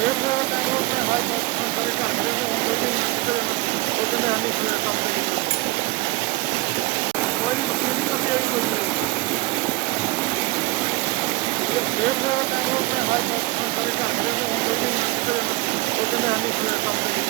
ਸਵੇਰ ਦਾ ਟਾਈਮ ਆਪਣੇ ਹਾਈ ਸਾਰੇ ਘਰ ਖੜੇ ਨੇ, ਹੁਣ ਕੋਈ ਨਹੀਂ ਕਿਤੇ ਜਾਣਾ, ਉਹ ਕਹਿੰਦੇ ਸਾਨੂੰ ਕੰਮ ਤੇ ਨਹੀਂ ਕੋਈ ਨਹੀਂ ਬੱਤੀ ਨਹੀਂ ਕਰਦੀ ਆਈ ਕੋਈ ਨਹੀਂ। ਸਵੇਰ ਦਾ ਟਾਈਮ ਆਪਣੇ ਹਾਈ ਸਾਰੇ ਘਰ ਖੜੇ ਨੇ, ਹੁਣ ਕੋਈ ਨਹੀਂ ਕਿਤੇ ਜਾਣਾ, ਉਹ ਕਹਿੰਦੇ ਸਾਨੂੰ ਕੰਮ ਤੇ ਨਹੀਂ